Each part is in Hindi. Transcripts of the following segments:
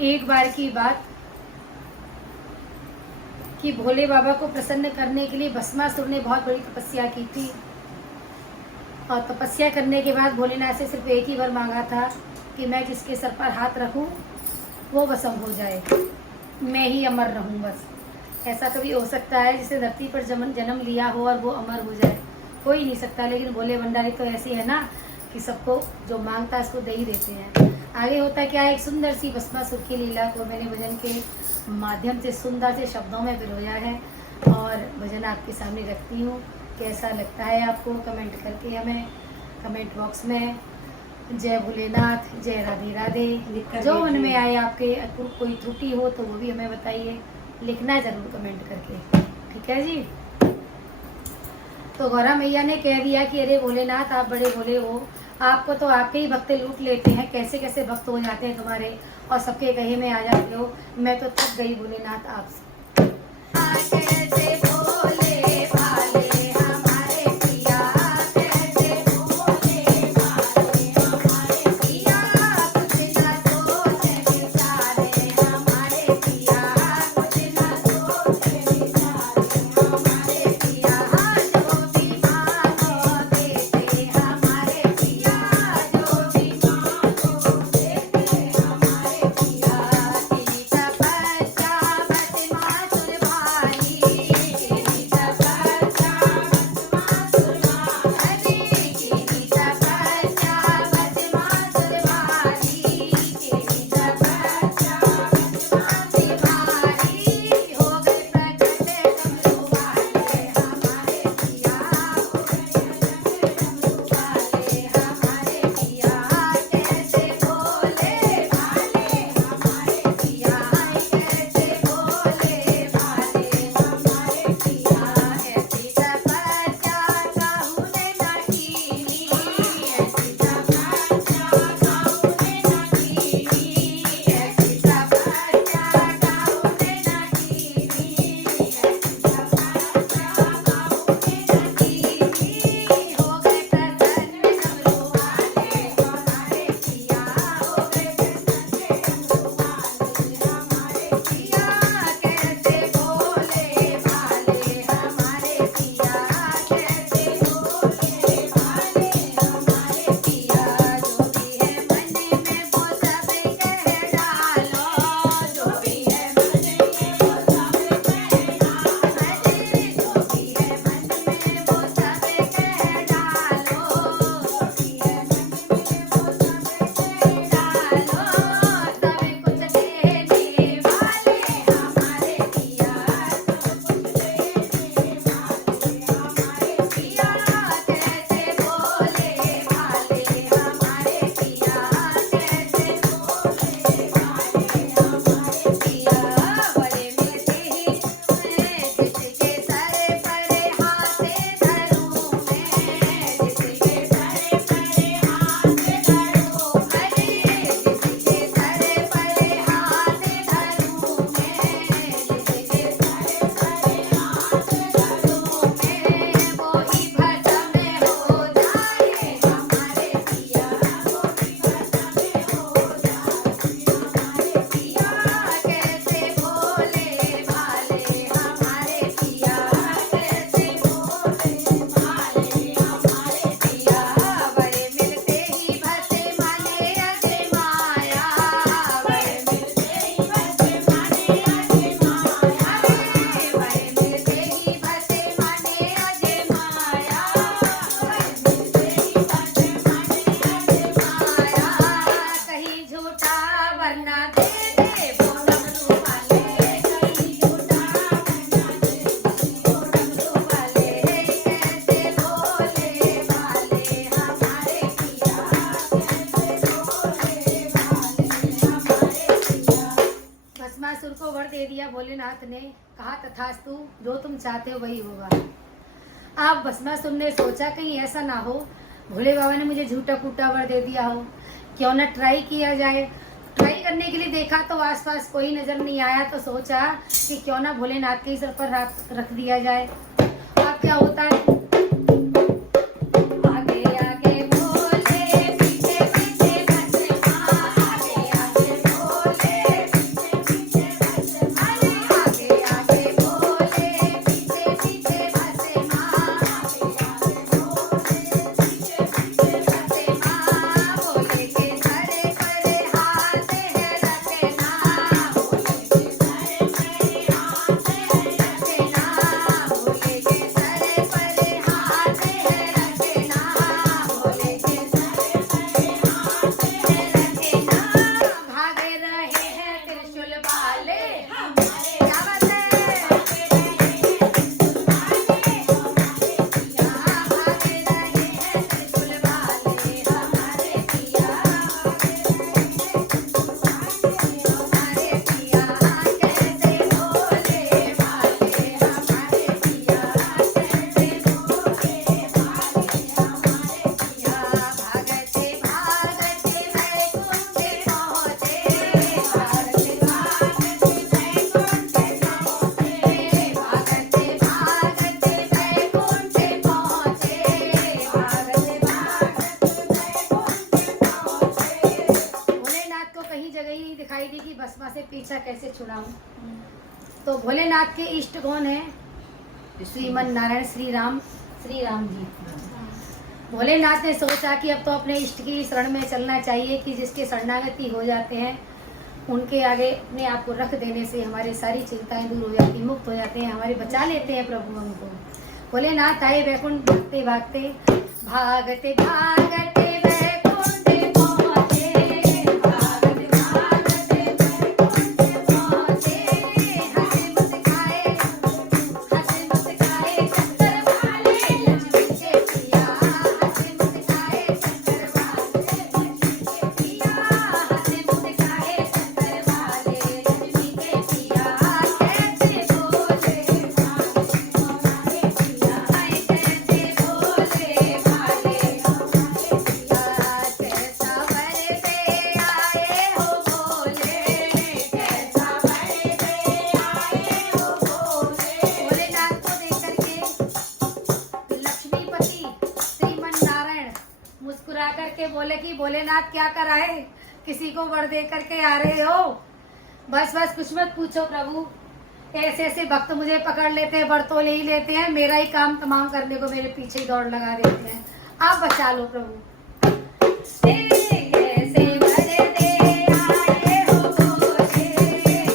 एक बार की बात कि भोले बाबा को प्रसन्न करने के लिए भस्मासुर ने बहुत बड़ी तपस्या की थी। और तपस्या करने के बाद भोलेनाथ से सिर्फ एक ही वर मांगा था कि मैं जिसके सर पर हाथ रखूं वो भस्म हो जाए, मैं ही अमर रहूं। बस ऐसा कभी हो सकता है जिसे धरती पर जन्म लिया हो और वो अमर हो जाए? हो ही नहीं सकता। लेकिन भोले भंडारी तो ऐसे है ना कि सबको जो मांगता है उसको दे ही देते हैं। आगे होता क्या है, एक सुंदर सी भस्मासुर की लीला को मैंने भजन के माध्यम से सुंदर से शब्दों में पिरोया है और भजन आपके सामने रखती हूँ। कैसा लगता है आपको कमेंट करके हमें कमेंट बॉक्स में जय भोलेनाथ, जय राधे राधे जो उनमें आए। आपके कोई त्रुटि हो तो वो भी हमें बताइए, लिखना जरूर कमेंट करके, ठीक है जी। तो गौरा मैया ने कह दिया कि अरे भोलेनाथ आप बड़े भोले हो, आपको तो आपके ही भक्त लूट लेते हैं, कैसे कैसे भक्त हो जाते हैं तुम्हारे और सबके कहे में आ जाते हो। मैं तो थक गई भोलेनाथ आपसे। भस्मासुर को वर दे दिया भोलेनाथ ने, कहा तथास्तु, जो तुम चाहते हो वही होगा। आप भस्मासुर ने सोचा कहीं ऐसा ना हो भोले बाबा ने मुझे झूठा फूटा वर दे दिया हो, क्यों ना ट्राई किया जाए। ट्राई करने के लिए देखा तो आसपास कोई नजर नहीं आया, तो सोचा कि क्यों ना भोलेनाथ के सर पर रख दिया जाए। अब क्या होता है, की भस्मा से पीछा कैसे छुड़ाऊं। तो भोलेनाथ के इष्ट कौन है? श्रीमन नारायण श्री राम जी। भोलेनाथ ने सोचा कि अब तो अपने इष्ट की शरण में चलना चाहिए कि जिसके शरणागति हो जाते हैं उनके आगे अपने आप को रख देने से हमारी सारी चिंताएं दूर हो जाती, मुक्त हो जाते हैं, हमारे बचा लेते हैं प्रभु हमको। भोलेनाथ आए वैकुंठ भागते भागते, भागते भागते वैकुंठ पहुंचे, भागते भागते वैकुंठ पहुंचे, हंसे मुस्काए शंकर वाले लक्ष्मी के पिया, हंसे मुस्काए शंकर वाले लक्ष्मी के पिया, हंसे मुस्काए शंकर वाले लक्ष्मी के पिया। कैसे बोले भाले हमारे पिया, कैसे बोले भाले हमारे पिया, कैसा बरसे आए हो भोले, कैसा बरसे आए हो भोले। भोलेनाथ को देख करके लक्ष्मीपति श्रीमन नारायण मुस्कुरा करके बोले कि भोलेनाथ क्या कर आए, किसी को वर दे करके आ रहे हो? बस बस कुछ मत पूछो प्रभु, ऐसे ऐसे भक्त मुझे पकड़ लेते हैं, वर तो ले ही लेते हैं, मेरा ही काम तमाम करने को मेरे पीछे ही दौड़ लगा देते हैं। आप बचा लो प्रभु। कैसे बरसे आए हो भोले,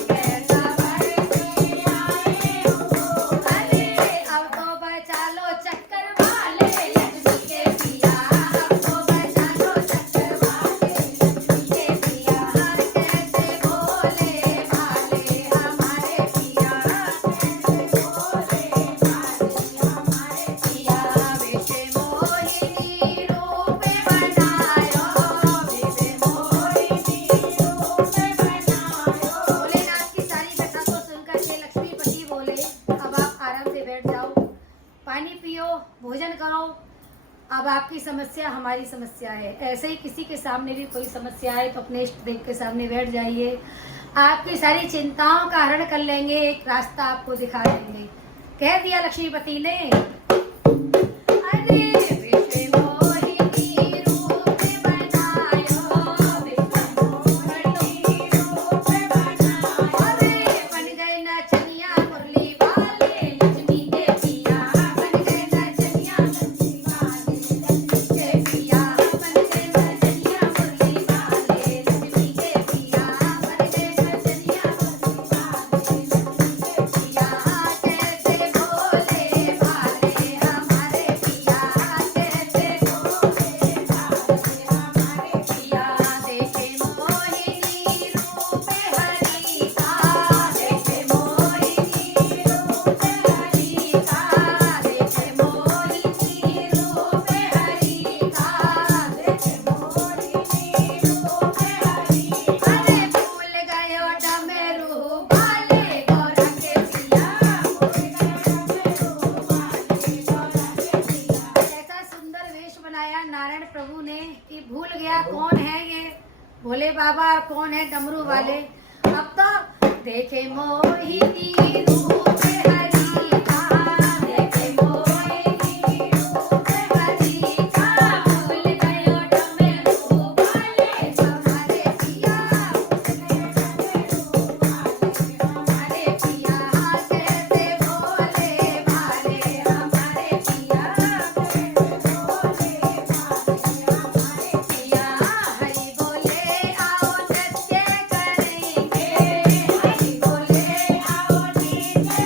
कैसा बरसे आए हो भोले, अब तो बचा लो चक्कर वाले लक्ष्मी के पिया, अब तो बचा लो चक्कर वाले लक्ष्मी के पिया। कैसे बोले भाले हमारे पिया, कैसे बोले भाले हमारे पिया। वैसे मोहिनी रूप बनायो, वैसे मोहिनी रूप बनायो। भोलेनाथ की सारी कथा को सुनकर के लक्ष्मीपति बोले अब आप आराम से बैठ जाओ, पानी पियो, भोजन करो, अब आपकी समस्या हमारी समस्या है। ऐसे ही किसी के सामने भी कोई समस्या है तो अपने इष्ट देव के सामने बैठ जाइए, आपकी सारी चिंताओं का हरण कर लेंगे, एक रास्ता आपको दिखा देंगे। कह दिया लक्ष्मीपति ने। अरे वैसे मोहिनी रूप बनायो, वैसे मोहिनी रूप बनायो, अरे बन गए नचनिया मुरली वाले लक्ष्मी के पिया, बन गए नचनिया मुरली वाले लक्ष्मी के पिया, बन गए नचनिया मुरली वाले लक्ष्मी के पिया, बन गए नचनिया मुरली वाले लक्ष्मी के पिया। कैसे बोले भाले हमारे पिया, कैसे बोले भाले हमारे पिया। देखे मोहिनी रूप हरि का, देखे मोहिनी रूप हरि का, देखे मोहिनी रूप हरि का, देखे मोहिनी रूप हरि। अरे भूल गयो डमरू वाले गौरा के पिया, भूल गयो डमरू वाले गौरा के पिया। ऐसा सुंदर वेश बनाया नारायण प्रभु ने कि भूल गया कौन है ये भोले बाबा और कौन है डमरू वाले। अब तो देखे मोहिनी रूप हरि का, देखे मोहिनी रूप हरि का, भूल गयो डमरू वाले हमारे पिया, भूल गयो डमरू वाले हमारे पिया। कैसे बोले भाले हमारे पिया, कैसे बोले भाले हमारे पिया। हरि बोले आओ नृत्य करेंगे, हरि बोले आओ नृत्य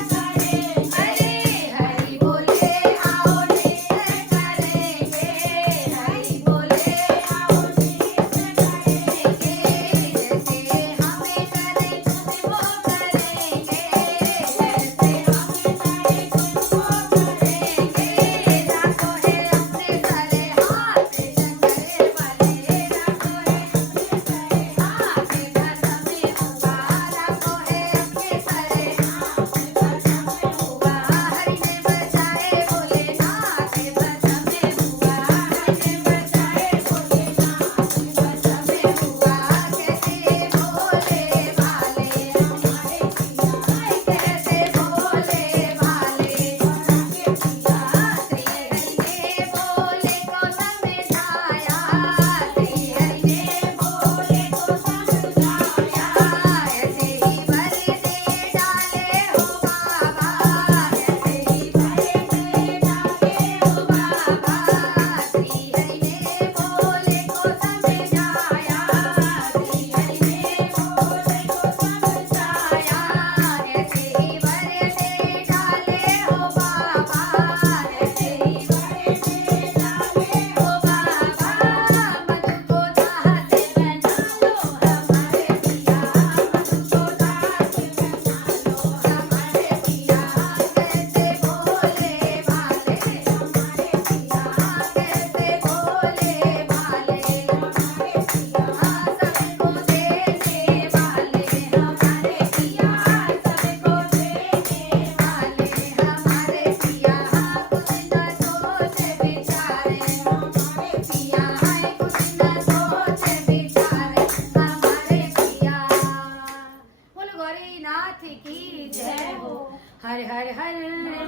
हर हर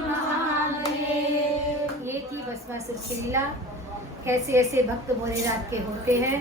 महादेव। ये थी भस्मासुर की लीला। कैसे ऐसे भक्त भोलेनाथ के होते हैं।